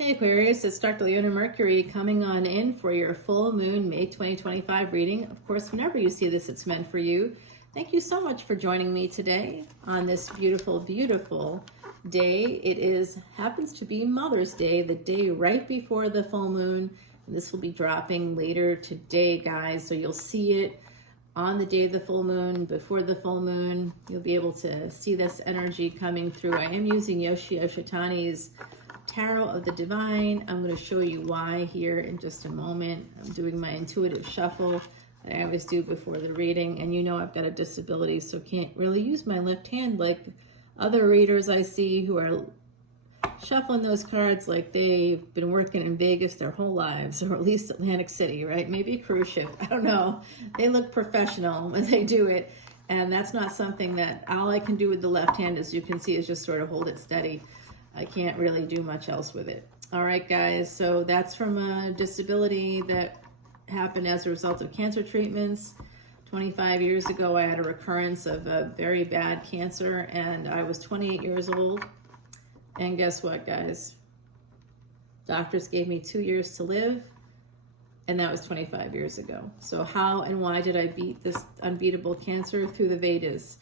Hey Aquarius, it's Dr. Leona Mercury coming on in for your full moon May 2025 reading. Of course, whenever you see this, it's meant for you. Thank you so much for joining me today on this beautiful, beautiful day. It happens to be Mother's Day, the day right before the full moon. And this will be dropping later today, guys. So you'll see it on the day of the full moon, before the full moon. You'll be able to see this energy coming through. I am using Yoshio Shitani's Tarot of the Divine. I'm going to show you why here in just a moment. I'm doing my intuitive shuffle that I always do before the reading. And you know I've got a disability, so can't really use my left hand like other readers I see who are shuffling those cards like they've been working in Vegas their whole lives, or at least Atlantic City, right? Maybe a cruise ship. I don't know. They look professional when they do it. And that's not something that all I can do with the left hand, as you can see, is just sort of hold it steady. I can't really do much else with it. All right, guys, so that's from a disability that happened as a result of cancer treatments. 25 years ago, I had a recurrence of a very bad cancer, and I was 28 years old. And guess what, guys? Doctors gave me 2 years to live, and that was 25 years ago. So how and why did I beat this unbeatable cancer? Through the Vedas.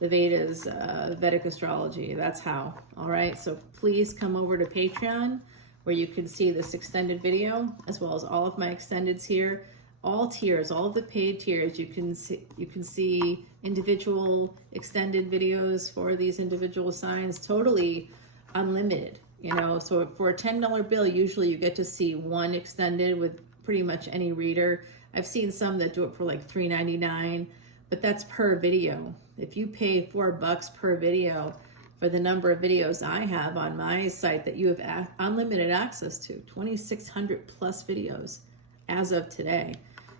The Vedas, Vedic Astrology, that's how. All right, so please come over to Patreon where you can see this extended video as well as all of my extendeds here. All tiers, all of the paid tiers, you can see individual extended videos for these individual signs, totally unlimited. You know, so for a $10 bill, usually you get to see one extended with pretty much any reader. I've seen some that do it for like $3.99, but that's per video. If you pay $4 per video for the number of videos I have on my site that you have unlimited access to, 2,600 plus videos as of today.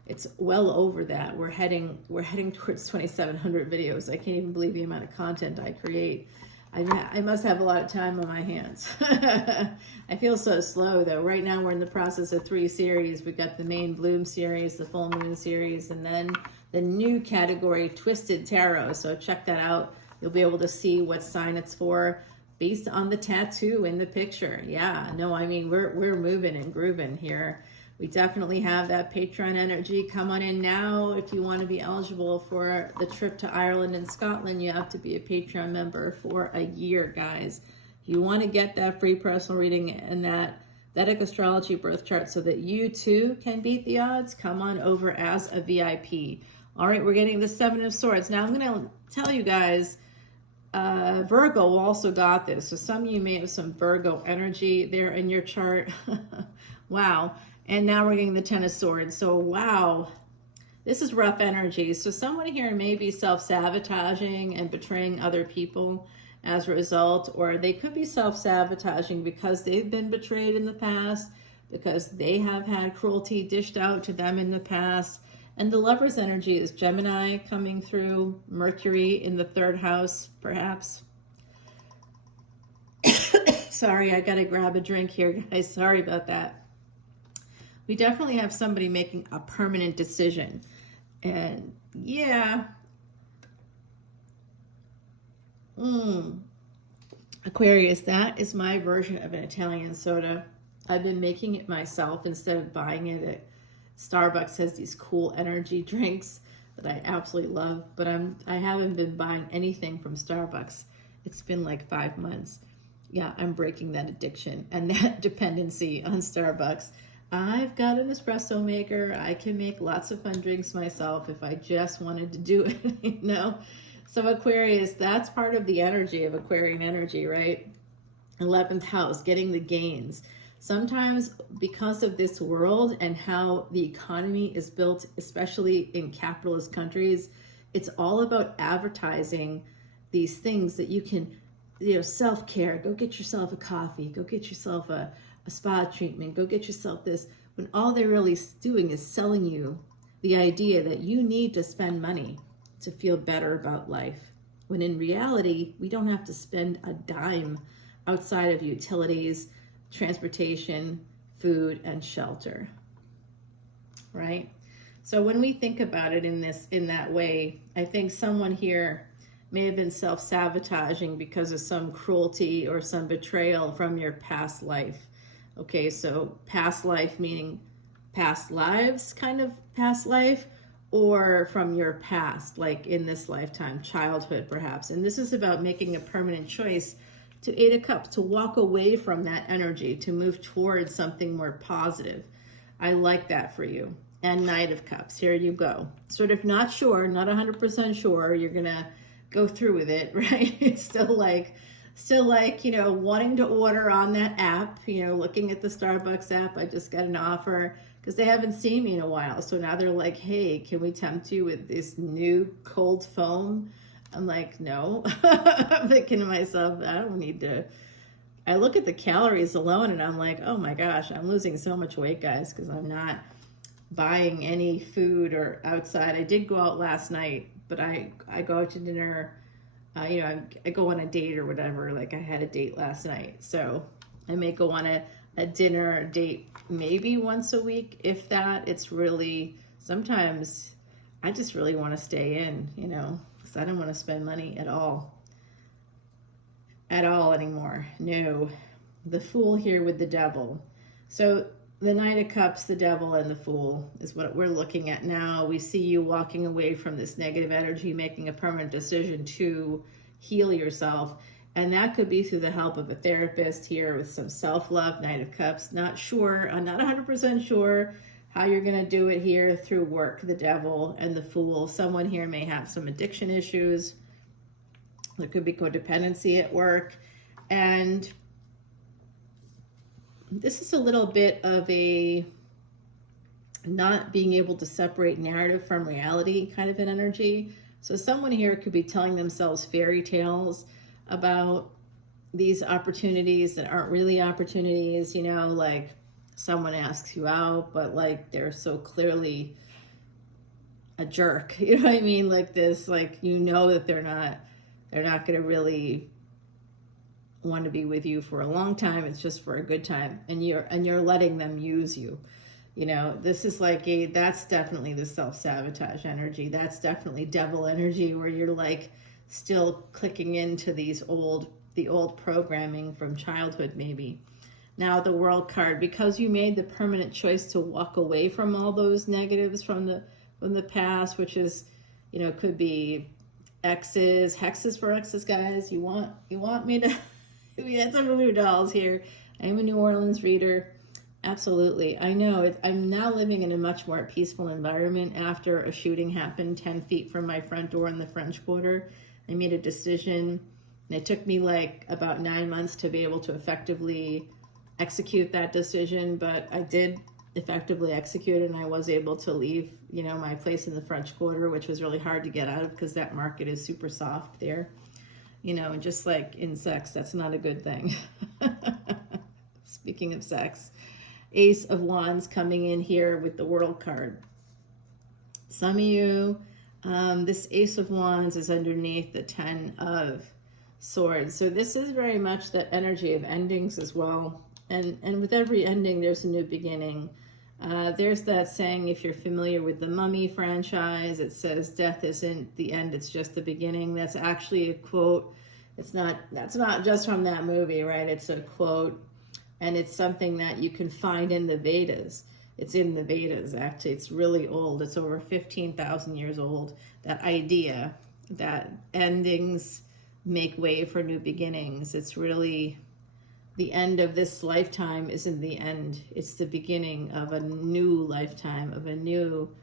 It's well over that. We're heading towards 2,700 videos. I can't even believe the amount of content I create. I must have a lot of time on my hands. I feel so slow though. Right now we're in the process of 3 series. We've got the main Bloom series, the full moon series, and then the new category, Twisted Tarot. So check that out. You'll be able to see what sign it's for based on the tattoo in the picture. Yeah, no, I mean, we're moving and grooving here. We definitely have that Patreon energy. Come on in now. If you want to be eligible for the trip to Ireland and Scotland, you have to be a Patreon member for a year, guys. If you want to get that free personal reading and that Vedic Astrology birth chart so that you too can beat the odds, come on over as a VIP. All right, we're getting the 7 of Swords. Now I'm going to tell you guys, Virgo also got this. So some of you may have some Virgo energy there in your chart. Wow. And now we're getting the 10 of Swords. So wow, this is rough energy. So someone here may be self-sabotaging and betraying other people as a result, or they could be self-sabotaging because they've been betrayed in the past, because they have had cruelty dished out to them in the past. And the Lover's energy is Gemini coming through, Mercury in the 3rd house, perhaps. Sorry, I gotta grab a drink here, guys. Sorry about that. We definitely have somebody making a permanent decision. And yeah. Aquarius, that is my version of an Italian soda. I've been making it myself instead of buying it at Starbucks. Has these cool energy drinks that I absolutely love, but I haven't been buying anything from Starbucks. It's been like 5 months. Yeah, I'm breaking that addiction and that dependency on Starbucks. I've got an espresso maker. I can make lots of fun drinks myself if I just wanted to do it, you know? So Aquarius, that's part of the energy of Aquarian energy, right? 11th house, getting the gains. Sometimes because of this world and how the economy is built, especially in capitalist countries, it's all about advertising these things that you can, you know, self-care. Go get yourself a coffee. Go get yourself a spa treatment. Go get yourself this. When all they're really doing is selling you the idea that you need to spend money to feel better about life. When in reality, we don't have to spend a dime outside of utilities, transportation, food, and shelter, right? So when we think about it in that way, I think someone here may have been self-sabotaging because of some cruelty or some betrayal from your past life. Okay, so past life meaning past lives, kind of past life, or from your past, like in this lifetime, childhood perhaps. And this is about making a permanent choice to Eight of Cups, to walk away from that energy, to move towards something more positive. I like that for you. And Knight of Cups, here you go. Sort of not sure, not 100% sure you're gonna go through with it, right? Still like, you know, wanting to order on that app, you know, looking at the Starbucks app. I just got an offer because they haven't seen me in a while. So now they're like, hey, can we tempt you with this new cold foam? I'm like, no. I'm thinking to myself, I don't need to. I look at the calories alone and I'm like, oh my gosh, I'm losing so much weight, guys, because I'm not buying any food or outside. I did go out last night, but I go out to dinner, you know, I go on a date or whatever. Like I had a date last night. So I may go on a dinner date maybe once a week, if that. It's really, sometimes I just really want to stay in, you know, because I don't want to spend money at all anymore. No. The Fool here with the Devil. So the Knight of Cups, the Devil, and the Fool is what we're looking at now. We see you walking away from this negative energy, making a permanent decision to heal yourself. And that could be through the help of a therapist here with some self-love. Knight of Cups. Not sure, I'm not 100% sure how you're going to do it here through work, the Devil and the Fool. Someone here may have some addiction issues. There could be codependency at work. And this is a little bit of a not being able to separate narrative from reality kind of an energy. So someone here could be telling themselves fairy tales about these opportunities that aren't really opportunities, you know, like someone asks you out, but like they're so clearly a jerk, you know what I mean? Like this, like, you know that they're not going to really want to be with you for a long time. It's just for a good time, and you're letting them use you. You know, this is like that's definitely the self-sabotage energy. That's definitely devil energy, where you're like still clicking into the old programming from childhood maybe. Now the World card, because you made the permanent choice to walk away from all those negatives from the past, which is, you know, could be exes, hexes for exes, guys. You want me to we had some voodoo dolls here. I'm a New Orleans reader. Absolutely. I know. I'm now living in a much more peaceful environment after a shooting happened 10 feet from my front door in the French Quarter. I made a decision, and it took me like about 9 months to be able to effectively execute that decision, but I did effectively execute it, and I was able to leave, you know, my place in the French Quarter, which was really hard to get out of because that market is super soft there. You know, and just like in sex, that's not a good thing. Speaking of sex, Ace of Wands coming in here with the World card. Some of you, this Ace of Wands is underneath the 10 of Swords. So this is very much that energy of endings as well. And with every ending, there's a new beginning. There's that saying, if you're familiar with the Mummy franchise, it says death isn't the end, it's just the beginning. That's actually a quote. That's not just from that movie, right? It's a quote, and it's something that you can find in the Vedas. It's in the Vedas, actually. It's really old. It's over 15,000 years old. That idea that endings make way for new beginnings. It's really the end of this lifetime isn't the end. It's the beginning of a new lifetime, of a new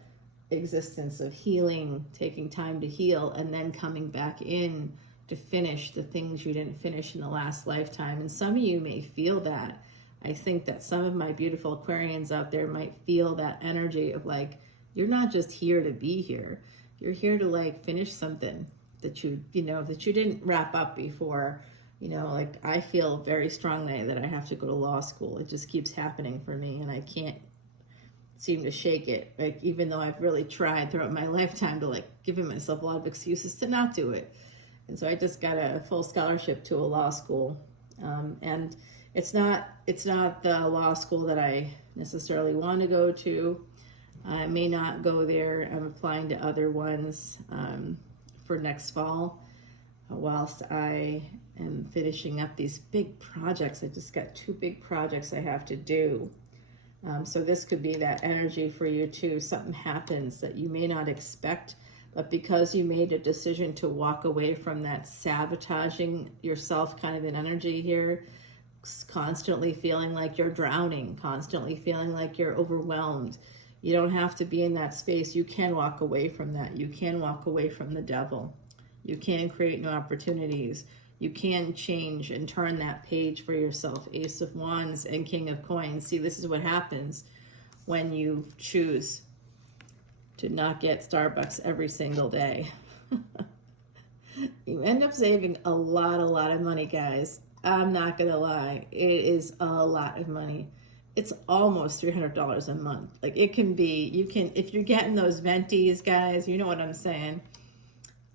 existence, of healing, taking time to heal, and then coming back in to finish the things you didn't finish in the last lifetime. And some of you may feel that. I think that some of my beautiful Aquarians out there might feel that energy of like, you're not just here to be here. You're here to like finish something that you didn't wrap up before. You know, like I feel very strongly that I have to go to law school. It just keeps happening for me, and I can't seem to shake it. Like, even though I've really tried throughout my lifetime to like giving myself a lot of excuses to not do it. And so I just got a full scholarship to a law school. And it's not the law school that I necessarily want to go to. I may not go there. I'm applying to other ones for next fall. whilst I am finishing up these big projects. I just got 2 big projects I have to do. So this could be that energy for you too. Something happens that you may not expect, but because you made a decision to walk away from that sabotaging yourself kind of an energy here, constantly feeling like you're drowning, constantly feeling like you're overwhelmed. You don't have to be in that space. You can walk away from that. You can walk away from the devil. You can create new opportunities. You can change and turn that page for yourself. Ace of Wands and King of Coins. See, this is what happens when you choose to not get Starbucks every single day. You end up saving a lot of money, guys. I'm not gonna lie, it is a lot of money. It's almost $300 a month. Like, it can be, you can, if you're getting those ventis, guys, you know what I'm saying.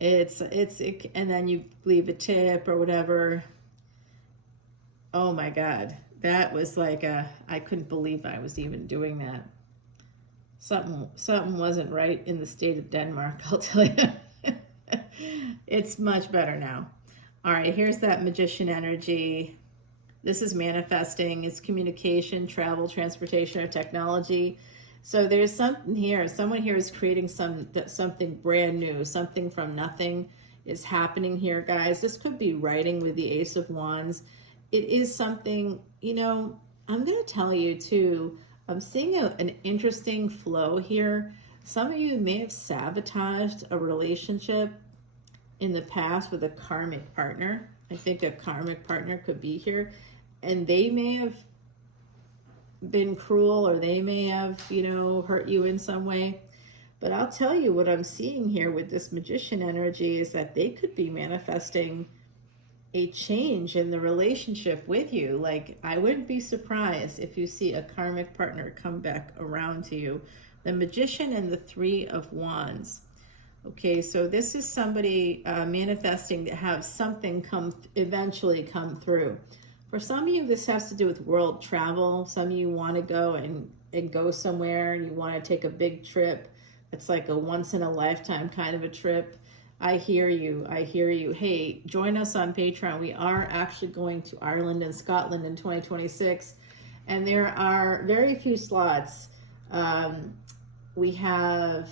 And then you leave a tip or whatever. Oh my God, that was like I couldn't believe I was even doing that. Something wasn't right in the state of Denmark, I'll tell you. It's much better now. All right, here's that Magician energy. This is manifesting. It's communication, travel, transportation, or technology. So there's something here. Someone here is creating something brand new. Something from nothing is happening here, guys. This could be writing with the Ace of Wands. It is something, you know, I'm going to tell you too, I'm seeing an interesting flow here. Some of you may have sabotaged a relationship in the past with a karmic partner. I think a karmic partner could be here, and they may have been cruel, or they may have, you know, hurt you in some way. But I'll tell you what I'm seeing here with this Magician energy is that they could be manifesting a change in the relationship with you. Like, I wouldn't be surprised if you see a karmic partner come back around to you. The Magician and the 3 of Wands. Okay, so this is somebody manifesting to have something eventually come through. For some of you, this has to do with world travel. Some of you want to go and go somewhere, and you want to take a big trip. It's like a once-in-a-lifetime kind of a trip. I hear you. I hear you. Hey, join us on Patreon. We are actually going to Ireland and Scotland in 2026, and there are very few slots. We had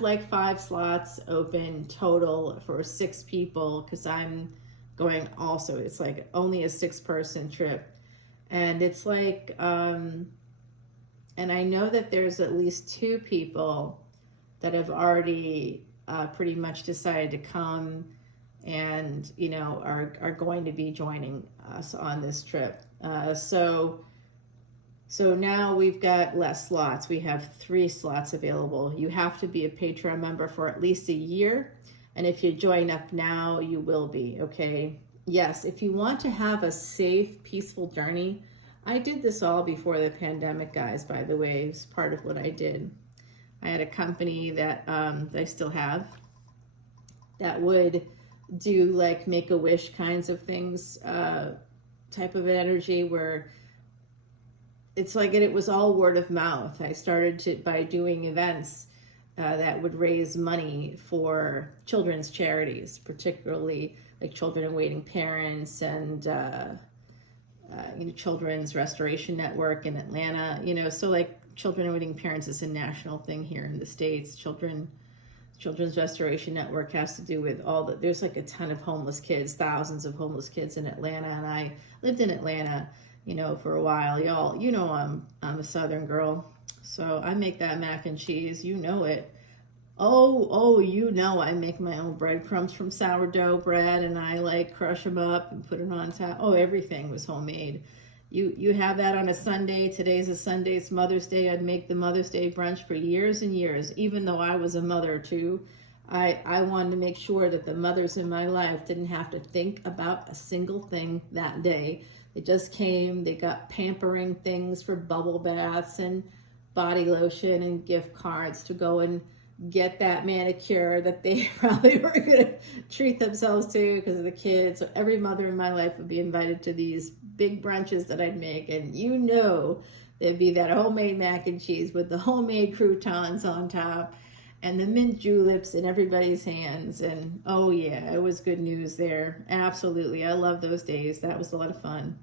like 5 slots open total for 6 people, because I'm going also. It's like only a 6-person trip, and it's like and I know that there's at least 2 people that have already pretty much decided to come, and you know, are going to be joining us on this trip. So now we've got less slots. We have 3 slots available. You have to be a Patreon member for at least a year. And if you join up now, you will be, okay? Yes, if you want to have a safe, peaceful journey, I did this all before the pandemic, guys, by the way. It's part of what I did. I had a company that I still have that would do like Make-A-Wish kinds of things, type of energy where it's like, it was all word of mouth. I started by doing events that would raise money for children's charities, particularly like Children Awaiting Parents and you know, Children's Restoration Network in Atlanta. You know, so like Children Awaiting Parents is a national thing here in the States. Children's Restoration Network has to do with there's like a ton of homeless kids, thousands of homeless kids in Atlanta, and I lived in Atlanta, you know, for a while. Y'all, you know, I'm a Southern girl, so I make that mac and cheese. You know it. Oh, you know, I make my own breadcrumbs from sourdough bread, and I like crush them up and put it on top. Oh, everything was homemade. You have that on a Sunday. Today's a Sunday. It's Mother's Day. I'd make the Mother's Day brunch for years and years. Even though I was a mother too, I wanted to make sure that the mothers in my life didn't have to think about a single thing that day. They just came, they got pampering things for bubble baths and body lotion and gift cards to go and get that manicure that they probably were going to treat themselves to because of the kids. So every mother in my life would be invited to these big brunches that I'd make, and you know, there'd be that homemade mac and cheese with the homemade croutons on top, and the mint juleps in everybody's hands. And oh yeah, it was good news there. Absolutely. I love those days. That was a lot of fun.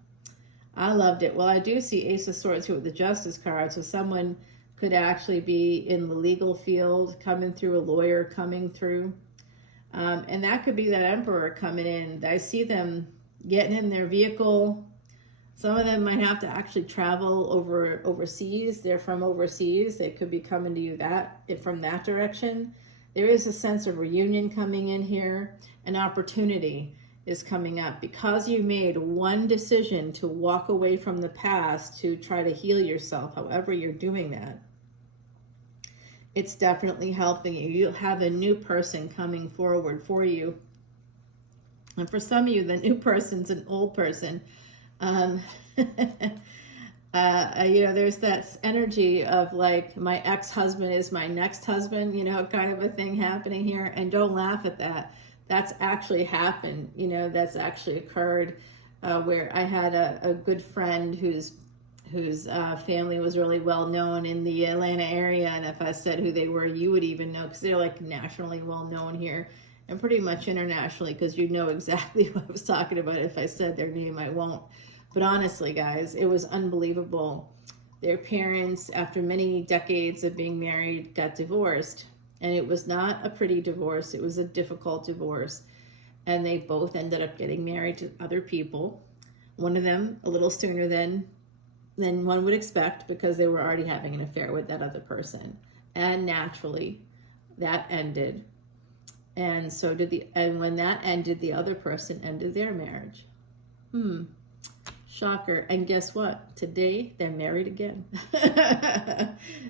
I loved it. Well, I do see Ace of Swords here with the Justice card. So someone could actually be in the legal field, coming through, a lawyer coming through. And that could be that Emperor coming in. I see them getting in their vehicle. Some of them might have to actually travel overseas. They're from overseas. They could be coming to you from that direction. There is a sense of reunion coming in here. An opportunity is coming up because you made one decision to walk away from the past to try to heal yourself. However you're doing that, it's definitely helping you. You'll have a new person coming forward for you. And for some of you, the new person's an old person. There's that energy of like, my ex-husband is my next husband, kind of a thing happening here. And don't laugh at that. That's actually happened. That's actually occurred, where I had a good friend whose family was really well known in the Atlanta area. And if I said who they were, you would even know, because they're like nationally well known here and pretty much internationally, because you know exactly what I was talking about. If I said their name, I won't. But honestly, guys, it was unbelievable. Their parents, after many decades of being married, got divorced. And it was not a pretty divorce. It was a difficult divorce. And they both ended up getting married to other people. One of them a little sooner than one would expect, because they were already having an affair with that other person. And naturally, that ended. And so and when that ended, the other person ended their marriage. Shocker. And guess what? Today, they're married again.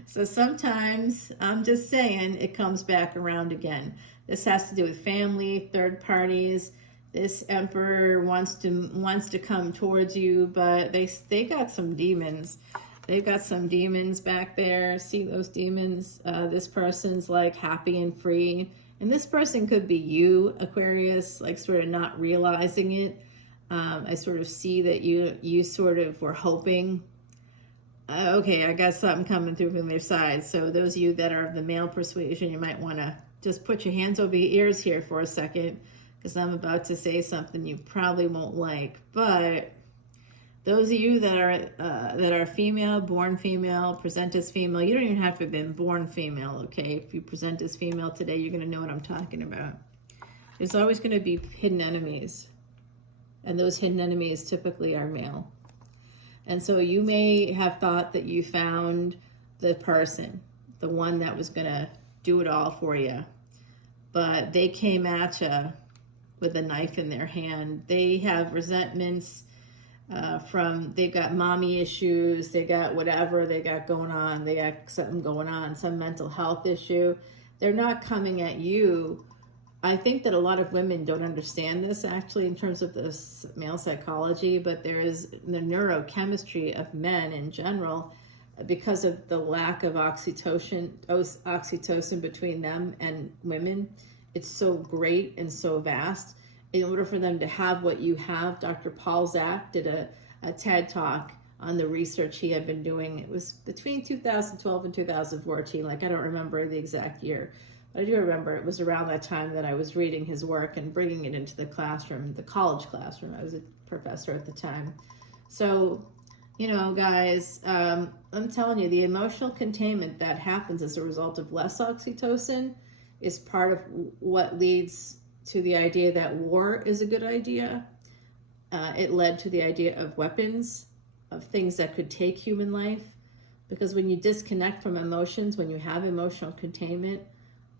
So sometimes, I'm just saying, it comes back around again. This has to do with family, third parties. This Emperor wants to come towards you, but they got some demons. They've got some demons back there. See those demons? This person's like happy and free. And this person could be you, Aquarius, like sort of not realizing it. I sort of see that you sort of were hoping, okay, I got something coming through from their side. So those of you that are of the male persuasion, you might want to just put your hands over your ears here for a second, because I'm about to say something you probably won't like. But those of you that are female, born female, present as female, you don't even have to have been born female, okay? If you present as female today, you're going to know what I'm talking about. There's always going to be hidden enemies. And those hidden enemies typically are male. And so you may have thought that you found the person, the one that was going to do it all for you. But they came at you with a knife in their hand. They have resentments they've got mommy issues, they got whatever they got going on, they got something going on, some mental health issue. They're not coming at you. I think that a lot of women don't understand this actually in terms of this male psychology, but there is the neurochemistry of men in general, because of the lack of oxytocin between them and women. It's so great and so vast. In order for them to have what you have, Dr. Paul Zak did a TED Talk on the research he had been doing. It was between 2012 and 2014. Like, I don't remember the exact year, but I do remember it was around that time that I was reading his work and bringing it into the classroom, the college classroom. I was a professor at the time. So, guys, I'm telling you, the emotional containment that happens as a result of less oxytocin is part of what leads to the idea that war is a good idea. It led to the idea of weapons, of things that could take human life. Because when you disconnect from emotions, when you have emotional containment,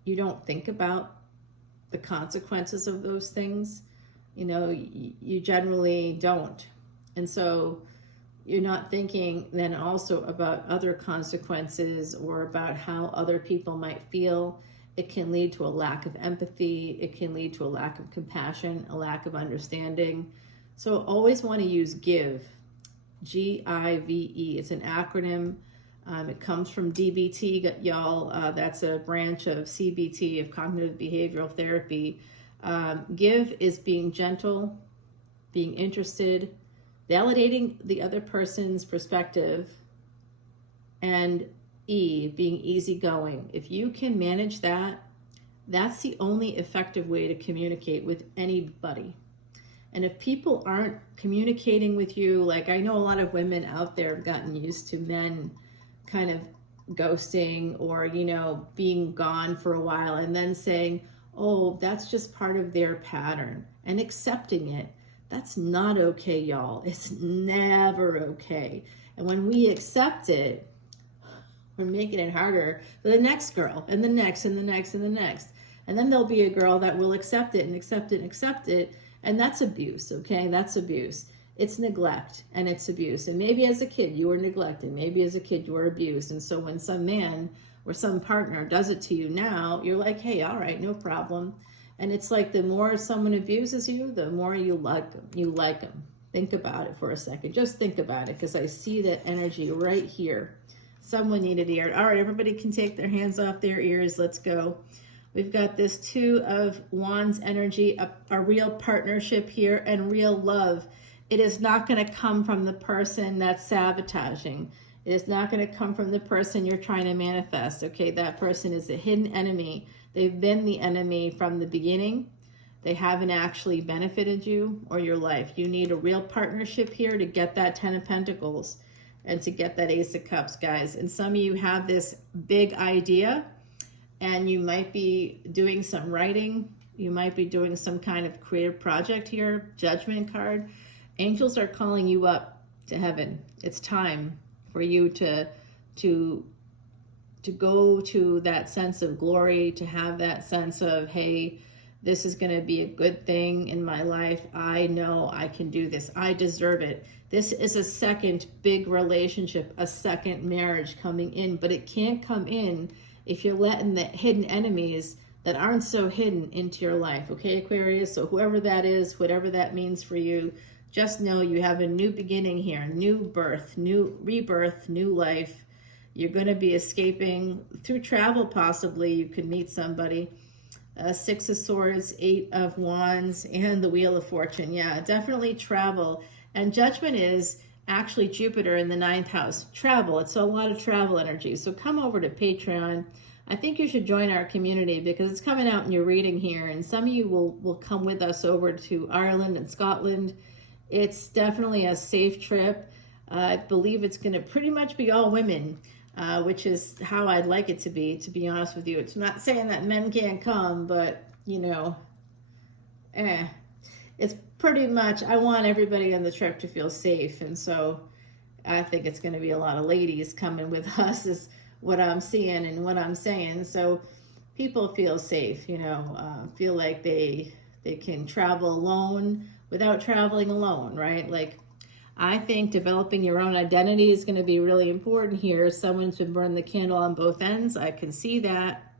you don't think about the consequences of those things. You generally don't. And so you're not thinking then also about other consequences or about how other people might feel. It can lead to a lack of empathy. It can lead to a lack of compassion, a lack of understanding. So always want to use GIVE, G-I-V-E. It's an acronym. It comes from DBT, y'all. That's a branch of CBT, of cognitive behavioral therapy. GIVE is being gentle, being interested, validating the other person's perspective, and being easygoing. If you can manage that, that's the only effective way to communicate with anybody. And if people aren't communicating with you, like I know a lot of women out there have gotten used to men kind of ghosting or, you know, being gone for a while and then saying, oh, that's just part of their pattern, and accepting it. That's not okay, y'all. It's never okay. And when we accept it, we're making it harder for the next girl and the next and the next and the next. And then there'll be a girl that will accept it and accept it and accept it. And that's abuse, okay? That's abuse. It's neglect and it's abuse. And maybe as a kid you were neglected. Maybe as a kid you were abused. And so when some man or some partner does it to you now, you're like, hey, all right, no problem. And it's like the more someone abuses you, the more you like them. You like them. Think about it for a second. Just think about it, because I see that energy right here. Someone needed ear. All right, everybody can take their hands off their ears. Let's go. We've got this Two of Wands energy, a real partnership here and real love. It is not going to come from the person that's sabotaging. It is not going to come from the person you're trying to manifest. Okay, that person is a hidden enemy. They've been the enemy from the beginning. They haven't actually benefited you or your life. You need a real partnership here to get that 10 of Pentacles and to get that Ace of Cups, guys. And some of you have this big idea, and you might be doing some writing. You might be doing some kind of creative project here. Judgment card. Angels are calling you up to heaven. It's time for you to go to that sense of glory, to have that sense of, hey, this is going to be a good thing in my life. I know I can do this. I deserve it. This is a second big relationship, a second marriage coming in, but it can't come in if you're letting the hidden enemies that aren't so hidden into your life. Okay, Aquarius? So whoever that is, whatever that means for you, just know you have a new beginning here, new birth, new rebirth, new life. You're going to be escaping through travel, possibly. You could meet somebody. Six of Swords, Eight of Wands, and the Wheel of Fortune. Yeah, definitely travel. And Judgment is actually Jupiter in the 9th house. Travel. It's a lot of travel energy. So come over to Patreon. I think you should join our community because it's coming out in your reading here. And some of you will come with us over to Ireland and Scotland. It's definitely a safe trip. I believe it's going to pretty much be all women. Which is how I'd like it to be honest with you. It's not saying that men can't come, but, you know, it's pretty much, I want everybody on the trip to feel safe. And so I think it's going to be a lot of ladies coming with us is what I'm seeing and what I'm saying. So people feel safe, you know, feel like they can travel alone without traveling alone, right? Like, I think developing your own identity is going to be really important here. Someone's been burning the candle on both ends. I can see that.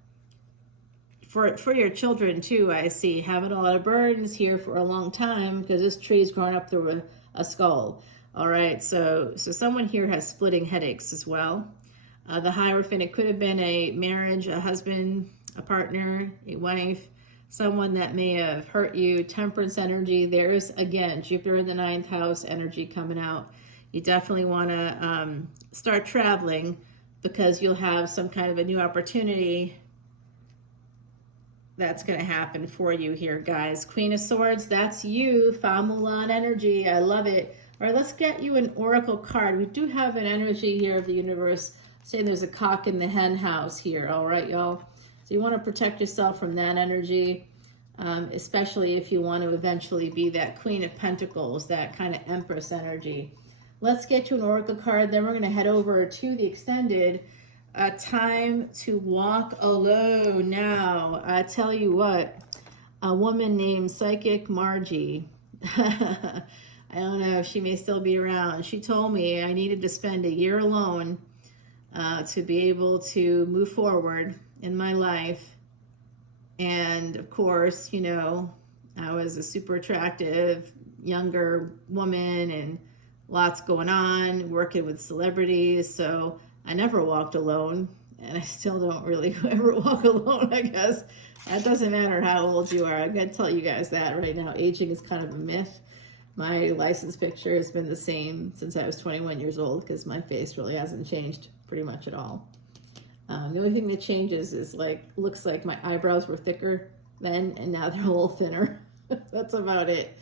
For your children too, I see having a lot of burdens here for a long time because this tree's grown up through a skull. All right, so someone here has splitting headaches as well. The Hierophant, it could have been a marriage, a husband, a partner, a wife, someone that may have hurt you. Temperance energy. There's, again, Jupiter in the 9th house energy coming out. You definitely want to start traveling because you'll have some kind of a new opportunity that's going to happen for you here, guys. Queen of Swords, that's you. Fa-Mulan energy. I love it. All right, let's get you an oracle card. We do have an energy here of the universe saying there's a cock in the hen house here. All right, y'all. So you want to protect yourself from that energy, especially if you want to eventually be that Queen of Pentacles, that kind of Empress energy. Let's get you an oracle card. Then we're going to head over to the extended time to walk alone. Now, I tell you what, a woman named Psychic Margie, I don't know if she may still be around. She told me I needed to spend a year alone to be able to move forward in my life. And of course, you know, I was a super attractive younger woman and lots going on, working with celebrities. So I never walked alone, and I still don't really ever walk alone, I guess. That doesn't matter how old you are. I'm going to tell you guys that right now. Aging is kind of a myth. My license picture has been the same since I was 21 years old because my face really hasn't changed pretty much at all. The only thing that changes is like, looks like my eyebrows were thicker then, and now they're a little thinner. That's about it.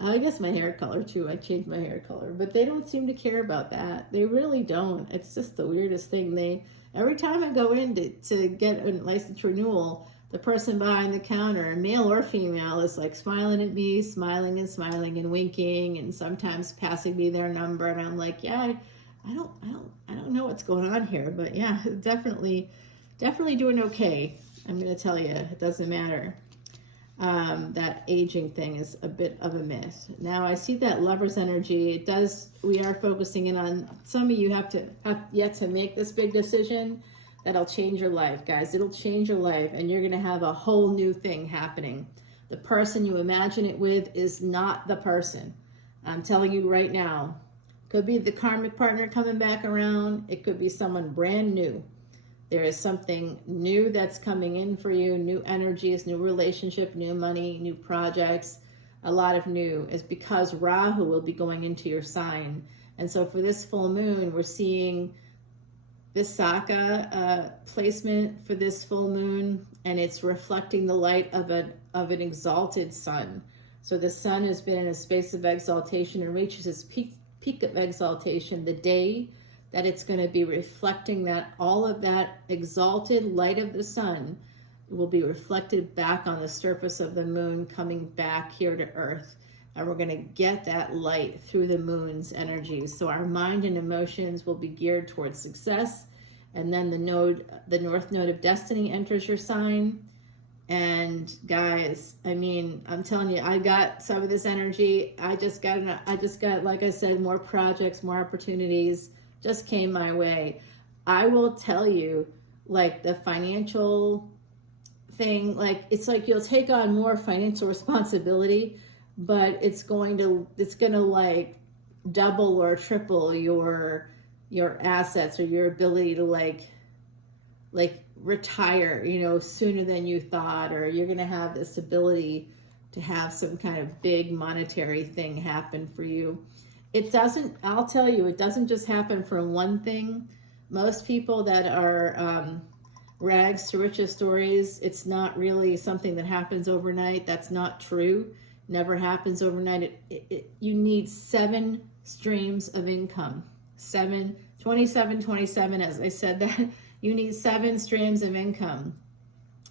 I guess my hair color too. I changed my hair color, but they don't seem to care about that. They really don't. It's just the weirdest thing. Every time I go in to get a license renewal, the person behind the counter, male or female, is like smiling at me, smiling and winking, and sometimes passing me their number. And I'm like, yeah, I don't know what's going on here, but yeah, definitely doing okay. I'm gonna tell you, it doesn't matter. That aging thing is a bit of a myth. Now I see that Lover's energy. We are focusing in on, some of you have yet to make this big decision that'll change your life, guys. It'll change your life, and you're gonna have a whole new thing happening. The person you imagine it with is not the person. I'm telling you right now. Could be the karmic partner coming back around. It could be someone brand new. There is something new that's coming in for you, new energies, new relationship, new money, new projects, a lot of new. Is because Rahu will be going into your sign. And so for this full moon, we're seeing Visakha placement for this full moon, and it's reflecting the light of an exalted sun. So the sun has been in a space of exaltation and reaches its peak of exaltation the day that it's going to be reflecting that all of that exalted light of the sun will be reflected back on the surface of the moon, coming back here to earth. And we're going to get that light through the moon's energies. So our mind and emotions will be geared towards success. And then the north node of destiny enters your sign. And guys, I mean, I'm telling you, I got some of this energy. I just got, like I said, more projects, more opportunities just came my way. I will tell you, like, the financial thing, like, it's like you'll take on more financial responsibility, but it's gonna like double or triple your assets or your ability to like retire, sooner than you thought, or you're gonna have this ability to have some kind of big monetary thing happen for you. I'll tell you, it doesn't just happen from one thing. Most people that are rags to riches stories, it's not really something that happens overnight. That's not true. Never happens overnight. You need 7 streams of income. 27, as I said that. You need 7 streams of income.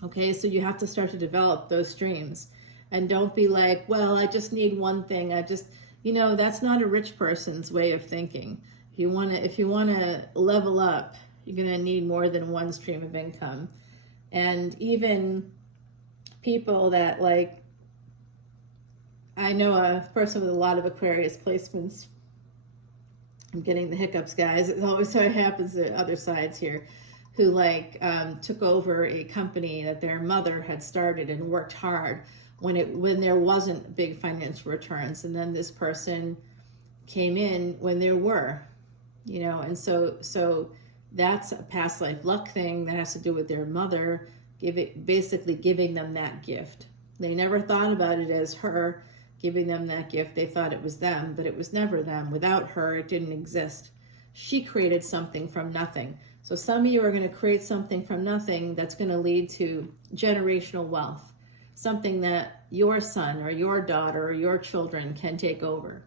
Okay, so you have to start to develop those streams. And don't be like, well, I just need one thing. That's not a rich person's way of thinking. If you wanna level up, you're gonna need more than one stream of income. And even people that, like, I know a person with a lot of Aquarius placements. I'm getting the hiccups, guys. It always so happens at other sides here, who took over a company that their mother had started and worked hard when there wasn't big financial returns, and then this person came in when there were, and so that's a past life luck thing that has to do with their mother basically giving them that gift. They never thought about it as her giving them that gift. They thought it was them, but it was never them. Without her, it didn't exist. She created something from nothing. So some of you are going to create something from nothing that's going to lead to generational wealth, something that your son or your daughter or your children can take over.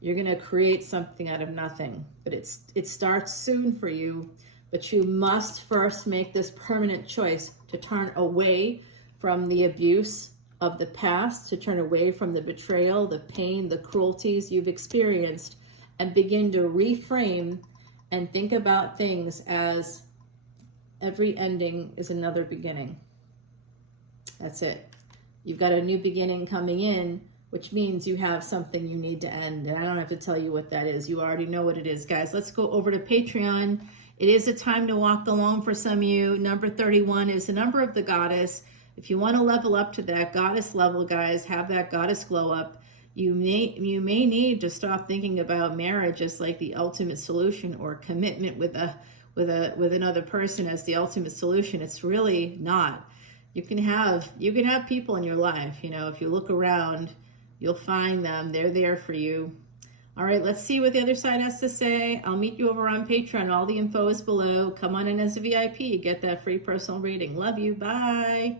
You're going to create something out of nothing, but it starts soon for you, but you must first make this permanent choice to turn away from the abuse of the past, to turn away from the betrayal, the pain, the cruelties you've experienced, and begin to reframe and think about things as every ending is another beginning. That's it. You've got a new beginning coming in, which means you have something you need to end. And I don't have to tell you what that is. You already know what it is, guys. Let's go over to Patreon. It is a time to walk alone for some of you. Number 31 is the number of the goddess. If you want to level up to that goddess level, guys, have that goddess glow up, you may need to stop thinking about marriage as like the ultimate solution, or commitment with another person as the ultimate solution. It's really not. You can have people in your life. If you look around, you'll find them. They're there for you. All right, let's see what the other side has to say. I'll meet you over on Patreon. All the info is below. Come on in as a VIP. Get that free personal reading. Love you. Bye.